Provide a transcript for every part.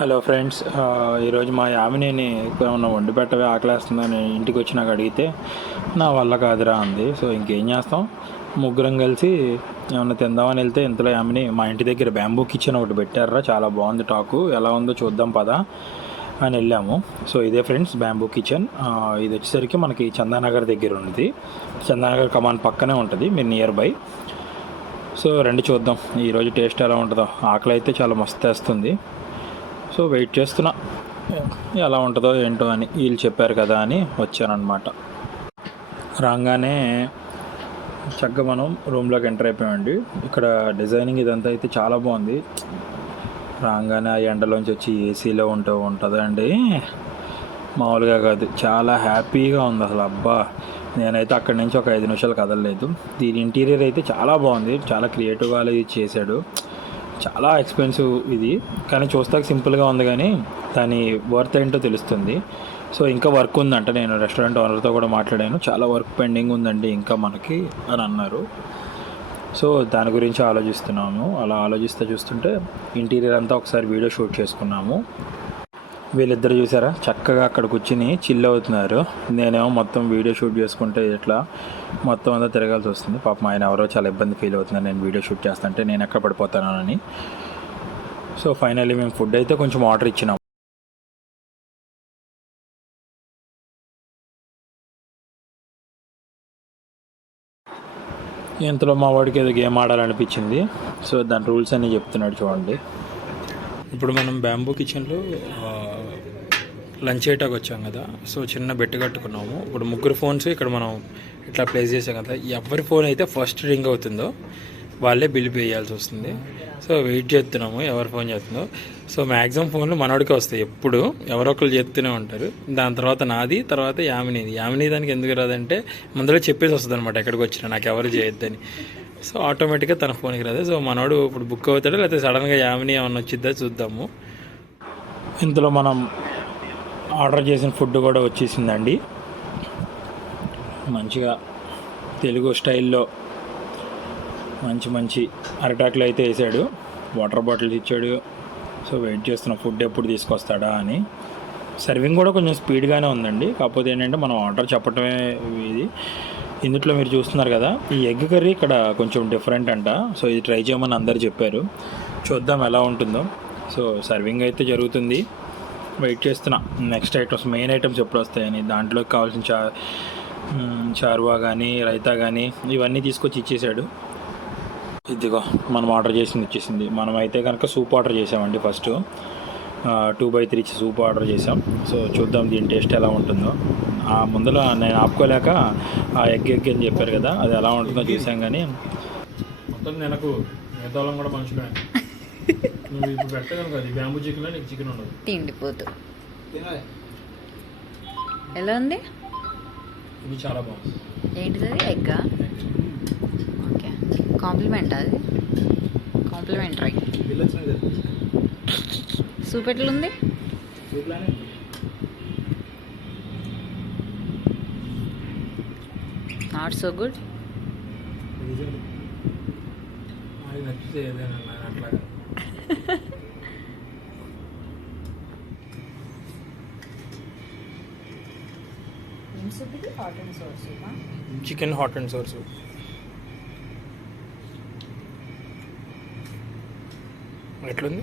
Hello friends, ఈరోజు మా యామినిని ఏమన్నా వండి పెట్టవే ఆకలేస్తుందని ఇంటికి వచ్చి నాకు అడిగితే నా వల్ల కాదురా అంది. సో ఇంకేం చేస్తాం, ముగ్గురం కలిసి ఏమన్నా తిందామని వెళ్తే ఇంతలో యామిని మా ఇంటి దగ్గర బ్యాంబూ కిచెన్ ఒకటి పెట్టారా, చాలా బాగుంది, టాకు ఎలా ఉందో చూద్దాం పదా అని వెళ్ళాము. సో ఇదే ఫ్రెండ్స్ బ్యాంబూ కిచెన్. ఇది వచ్చేసరికి మనకి చందానగర్ దగ్గర ఉంది. చందానగర్ కమాన్ పక్కనే ఉంటుంది, మీరు నియర్ బై. సో రండి చూద్దాం ఈరోజు టేస్ట్ ఎలా ఉంటుందో. ఆకలి అయితే చాలా మస్తు వేస్తుంది. సో వెయిట్ చేస్తున్నా ఎలా ఉంటుందో ఏంటో అని, వీళ్ళు చెప్పారు కదా అని వచ్చానమాట. రాగానే చక్కగా మనం రూమ్లోకి ఎంటర్ అయిపోయామండి. ఇక్కడ డిజైనింగ్ ఇదంతా అయితే చాలా బాగుంది. రాగానే ఆ ఎండలోంచి వచ్చి ఏసీలో ఉంటుందండి, మామూలుగా కాదు, చాలా హ్యాపీగా ఉంది అసలు. అబ్బా, నేనైతే అక్కడి నుంచి ఒక 5 నిమిషాలు కదలలేదు. దీని ఇంటీరియర్ అయితే చాలా బాగుంది, చాలా క్రియేటివ్గా యూజ్ చేశాడు. చాలా ఎక్స్పెన్సివ్ ఇది, కానీ చూస్తాక సింపుల్గా ఉంది, కానీ దాని వర్త్ ఏంటో తెలుస్తుంది. సో ఇంకా వర్క్ ఉందంట, నేను రెస్టారెంట్ ఓనర్తో కూడా మాట్లాడాను, చాలా వర్క్ పెండింగ్ ఉందండి ఇంకా మనకి అని అన్నారు. సో దాని గురించి ఆలోచిస్తున్నాము. అలా ఆలోచిస్తే చూస్తుంటే ఇంటీరియర్ అంతా ఒకసారి వీడియో షూట్ చేసుకున్నాము. వీళ్ళిద్దరు చూసారా, చక్కగా అక్కడ కూర్చుని చిల్ అవుతున్నారు. నేనేమో మొత్తం వీడియో షూట్ చేసుకుంటే ఇట్లా మొత్తం అంతా తిరగాల్సి వస్తుంది. పాపం ఆయన ఎవరో చాలా ఇబ్బంది ఫీల్ అవుతున్నారు నేను వీడియో షూట్ చేస్తుంటే, నేను ఎక్కడ పడిపోతానని. సో ఫైనల్లీ మేము ఫుడ్ అయితే కొంచెం ఆర్డర్ ఇచ్చినాము. ఇంతలో మా వాడికి ఏదో గేమ్ ఆడాలనిపించింది. సో దాని రూల్స్ అన్నీ చెప్తున్నాడు చూడండి. ఇప్పుడు మనం బ్యాంబూ కిచెన్లో లంచ్ చేయటానికి వచ్చాం కదా. సో చిన్న బెట్ కట్టుకున్నాము. ఇప్పుడు ముగ్గురు ఫోన్స్ ఇక్కడ మనం ఇట్లా ప్లేస్ చేసాం కదా. ఎవరి ఫోన్ అయితే ఫస్ట్ రింగ్ అవుతుందో వాళ్ళే బిల్ పే చేయాల్సి వస్తుంది. సో వెయిట్ చేస్తున్నాము ఎవరి ఫోన్ చేస్తుందో. సో మ్యాక్సిమం ఫోన్లు మనోడికి వస్తాయి, ఎప్పుడు ఎవరో ఒకరు చేస్తూనే ఉంటారు. దాని తర్వాత నాది, తర్వాత యామిని దానికి ఎందుకు రాదంటే ముందర చెప్పేసి వస్తుంది అనమాట, ఎక్కడికి వచ్చినా నాకు ఎవరు చేయొద్దని. సో ఆటోమేటిక్గా తన ఫోన్కి రాదు. సో మనోడు ఇప్పుడు బుక్ అవుతాడు, లేకపోతే సడన్గా యామిని ఏమన్నా వచ్చిద్దా చూద్దాము. ఇంతలో మనం ఆర్డర్ చేసిన ఫుడ్ కూడా వచ్చేసిందండి. మంచిగా తెలుగు స్టైల్లో మంచి అరిటాకులు అయితే వేసాడు, వాటర్ బాటిల్స్ ఇచ్చాడు. సో వెయిట్ చేస్తున్న ఫుడ్ ఎప్పుడు తీసుకొస్తాడా అని. సర్వింగ్ కూడా కొంచెం స్పీడ్గానే ఉందండి. కాకపోతే ఏంటంటే మనం ఆర్డర్ చెప్పటమే ఇది. ఇందులో మీరు చూస్తున్నారు కదా, ఈ ఎగ్ కర్రీ ఇక్కడ కొంచెం డిఫరెంట్ అంట. సో ఇది ట్రై చేయమని అందరు చెప్పారు, చూద్దాం ఎలా ఉంటుందో. సో సర్వింగ్ అయితే జరుగుతుంది, వెయిట్ చేస్తున్నా నెక్స్ట్ ఐటమ్స్, మెయిన్ ఐటమ్స్ ఎప్పుడు వస్తాయని. దాంట్లోకి కావాల్సిన చార్వా కానీ రైతా కానీ ఇవన్నీ తీసుకొచ్చి ఇచ్చేసాడు. ఇదిగో మనం ఆర్డర్ చేసింది ఇచ్చేసింది. మనమైతే కనుక సూప్ ఆర్డర్ చేసామండి. ఫస్ట్ 2/3 సూప్ ఆర్డర్ చేసాం. సో చూద్దాం దీని టేస్ట్ ఎలా ఉంటుందో. ఆ ముందర నేను ఆపుకోలేక ఆ ఎగ్ అని చెప్పారు కదా, అది ఎలా ఉంటుందో చూసాం. కానీ మొత్తం నెలకు మిగతాలం కూడా మంచిగా నువ్వు ఇప్పుడు పెట్టగలను కదా, బ్యాంబూ చికెన్లో నీకు చికెన్ ఉండదు, తిండిపోతు. ఎలా ఉంది? ఇది చాలా బాగుంది. ఏంటిది? ఎగ్గా? ఓకే, కాంప్లిమెంట్ అది, కాంప్లిమెంటరీ. సూప్ ఎట్లుంది? Not so good. Chicken hot and sour soup. ఎట్లుంది?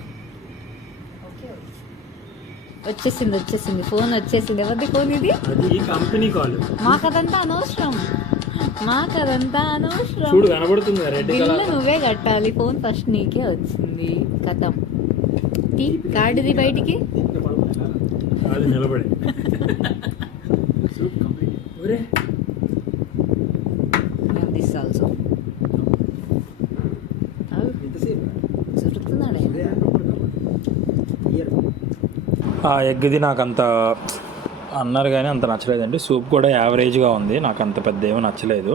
వచ్చేసింది ఫోన్ వచ్చేసింది. ఎవరిది ఫోన్ ఇది? అది కంపెనీ కాల్. మాకదంతా అనవసరం. చూడు కనబడుతుంది, రెడ్ బిల్లు నువ్వే కట్టాలి. ఫోన్ ఫస్ట్ నీకే వచ్చింది, కథం. టీ కార్డుది బయటికి నిలబడి దిస్ ఆల్సో జరుగుతున్నాడే. ఆ ఎగ్ది నాకు అంత అన్నారు కానీ అంత నచ్చలేదండి. సూప్ కూడా యావరేజ్గా ఉంది, నాకు అంత పెద్ద ఏమీ నచ్చలేదు.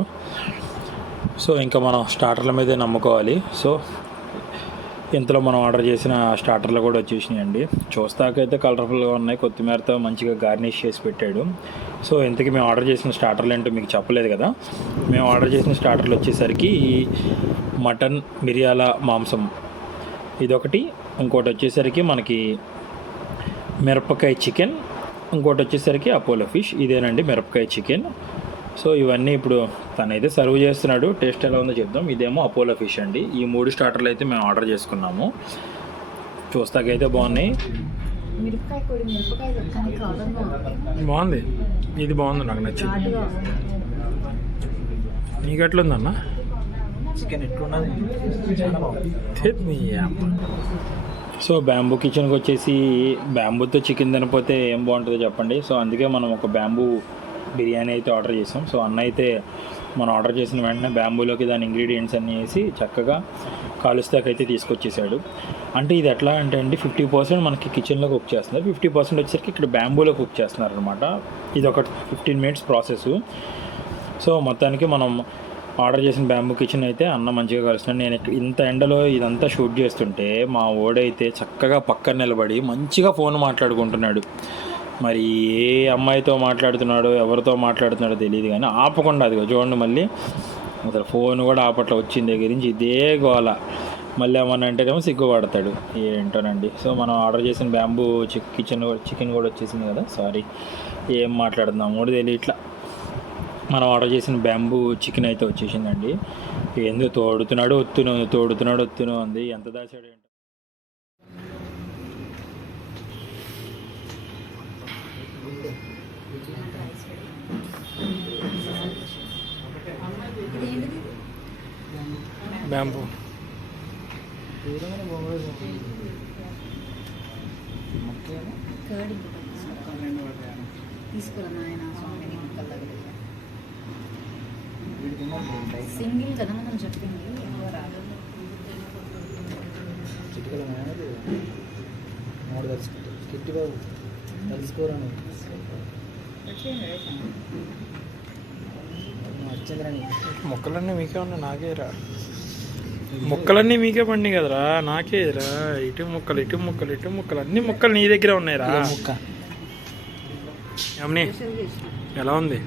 సో ఇంకా మనం స్టార్టర్ల మీదే నమ్ముకోవాలి. సో ఇంతలో మనం ఆర్డర్ చేసిన స్టార్టర్లు కూడా వచ్చేసినాయండి. చూస్తాకైతే కలర్ఫుల్గా ఉన్నాయి, కొత్తిమీరతో మంచిగా గార్నిష్ చేసి పెట్టాడు. సో ఇంతకీ మేము ఆర్డర్ చేసిన స్టార్టర్లు ఏంటో మీకు చెప్పలేదు కదా. మేము ఆర్డర్ చేసిన స్టార్టర్లు వచ్చేసరికి మటన్ మిరియాల మాంసం ఇదొకటి, ఇంకోటి వచ్చేసరికి మనకి మిరపకాయ చికెన్, ఇంకోటి వచ్చేసరికి అపోలో ఫిష్. ఇదేనండి మిరపకాయ చికెన్. సో ఇవన్నీ ఇప్పుడు తనైతే సర్వ్ చేస్తున్నాడు. టేస్ట్ ఎలా ఉందో చెప్దాం. ఇదేమో అపోలో ఫిష్ అండి. ఈ 3 స్టార్టర్లు అయితే మేము ఆర్డర్ చేసుకున్నాము. చూస్తాకైతే బాగున్నాయి. బాగుంది, ఇది బాగుంది, నాకు నచ్చింది. నీకు ఎట్లుందన్న? చికెన్ ఎట్లున్నది? చాలా బాగుంది. సో బ్యాంబూ కిచెన్కి వచ్చేసి బ్యాంబూతో చికెన్ తినకపోతే ఏం బాగుంటుందో చెప్పండి. సో అందుకే మనం ఒక బ్యాంబూ బిర్యానీ అయితే ఆర్డర్ చేసాం. సో అన్న అయితే మనం ఆర్డర్ చేసిన వెంటనే బ్యాంబూలోకి దాని ఇంగ్రీడియంట్స్ అన్నీ వేసి చక్కగా కాలుస్తాకైతే తీసుకొచ్చేసాడు. అంటే ఇది ఎట్లా అంటే అండి 50% మనకి కిచెన్లో కుక్ చేస్తున్నారు, 50% వచ్చేసరికి ఇక్కడ బ్యాంబూలో కుక్ చేస్తున్నారు అనమాట. ఇది ఒక 15 minutes ప్రాసెస్. సో మొత్తానికి మనం ఆర్డర్ చేసిన బ్యాంబూ కిచెన్ అయితే అన్న మంచిగా కలుస్తున్నాడు. నేను ఇంత ఎండలో ఇదంతా షూట్ చేస్తుంటే మా ఓడైతే చక్కగా పక్కన నిలబడి మంచిగా ఫోన్ మాట్లాడుకుంటున్నాడు. మరి ఏ అమ్మాయితో మాట్లాడుతున్నాడో ఎవరితో మాట్లాడుతున్నాడో తెలియదు, కానీ ఆపకుండా అది చూడండి. మళ్ళీ అసలు ఫోన్ కూడా ఆపట్ల, వచ్చిన దగ్గర నుంచి ఇదే గోల. మళ్ళీ ఏమన్నా అంటేనేమో సిగ్గుపడతాడు. ఏంటోనండి. సో మనం ఆర్డర్ చేసిన బ్యాంబూ చికెన్ కూడా వచ్చేసింది కదా. సారీ, ఏం మాట్లాడుతున్నాం కూడా తెలియదు. ఇట్లా మనం ఆర్డర్ చేసిన బ్యాంబూ చికెన్ అయితే వచ్చేసిందండి. ఏందో తోడుతున్నాడు ఒత్తును అంది. ఎంత దాచాడు ఏంటో. బ్యాంబూ సింగిల్ కదా మనం చెప్పింది. మొక్కలన్నీ మీకే ఉన్నాయి, నాకేరా. మొక్కలన్నీ మీకే పండి కదరా, నాకేరా. ఇటు మొక్కలు అన్ని మొక్కలు నీ దగ్గర ఉన్నాయిరా. ఏమని ఎలా ఉంది?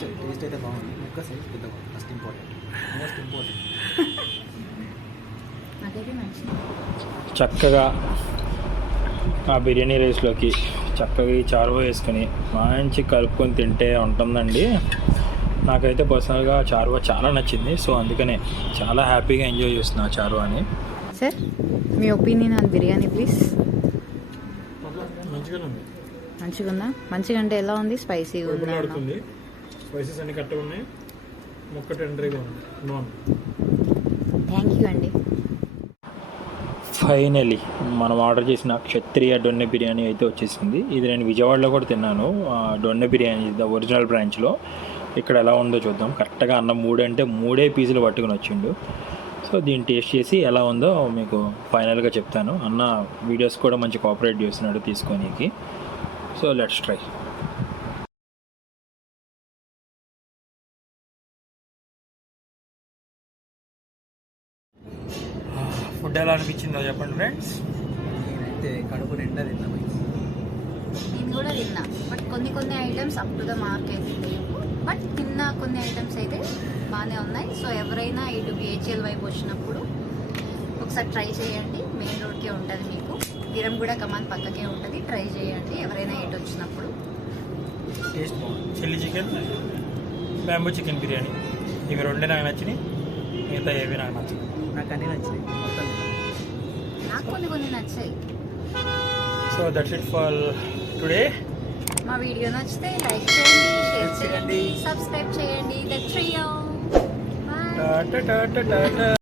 టేస్ట్ అయితే బాగుంది. ముక్క సైజ్ పెద్ద, ఫస్ట్ ఇంపార్టెంట్. చక్కగా ఆ బిర్యానీ రైస్లోకి చక్కగా ఈ చారు వేసుకొని మంచి కలుపుకొని తింటే ఉంటుందండి. నాకైతే పర్సనల్గా చారువా చాలా నచ్చింది. సో అందుకనే చాలా హ్యాపీగా ఎంజాయ్ చేస్తున్నా చారువాని. సార్ మీ ఒపీనియన్ ఆన్ బిర్యానీ ప్లీజ్. మంచిగా ఉందా? మంచిగా అంటే ఎలా ఉంది? స్పైసీగా ఉందా? స్పైసెస్ అన్ని కరెక్ట్గా ఉన్నాయి, మొక్క టెండరీగా ఉంది. థ్యాంక్ యూ అండి. ఫైనలీ మనం ఆర్డర్ చేసిన క్షత్రియ డొన్నె బిర్యానీ అయితే వచ్చేసింది. ఇది నేను విజయవాడలో కూడా తిన్నాను, డొన్నె బిర్యానీ ద ఒరిజినల్ బ్రాంచ్లో. ఇక్కడ ఎలా ఉందో చూద్దాం. కరెక్ట్గా అన్న 3 అంటే 3 పీసులు పట్టుకుని వచ్చిండు. సో దీన్ని టేస్ట్ చేసి ఎలా ఉందో మీకు ఫైనల్గా చెప్తాను. అన్న వీడియోస్ కూడా మంచి కోఆపరేట్ చేస్తున్నాడు తీసుకోనికి. So let's try. ఫుడ్ ఎలా అనిపించిందో చెప్పండి ఫ్రెండ్స్. నేనైతే కడుపు నిండా తిన్నాను. నేను కూడా తిన్నా, బట్ కొన్ని items up to the mark అయితే లేవు. బట్ తిన్న కొన్ని ఐటమ్స్ అయితే బాగానే ఉన్నాయి. సో ఎవరైనా ఇటు బిహెచ్ఎల్ వైపు వచ్చినప్పుడు ఒకసారి ట్రై చేయండి. మెయిన్ రోడ్కే ఉంటుంది మీకు. విరంగూడ కమాన్ పక్కకే ఉంటుంది. ట్రై చేయండి ఎవరైనా ఇటు వచ్చినప్పుడు. టేస్ట్ బాగుంది. Chilli chicken, bamboo chicken biryani, ఇవి 2 నాకు నచ్చినాయి. మిగతా ఏవి నాకు నచ్చింది. నాకు అన్నీ నచ్చినాయి మొత్తం. నాకు కొన్ని నచ్చాయి. So that's it for today. మా వీడియో నచ్చితే లైక్ చేయండి, షేర్ చేయండి, సబ్స్క్రైబ్ చేయండి. The trio. టాటా.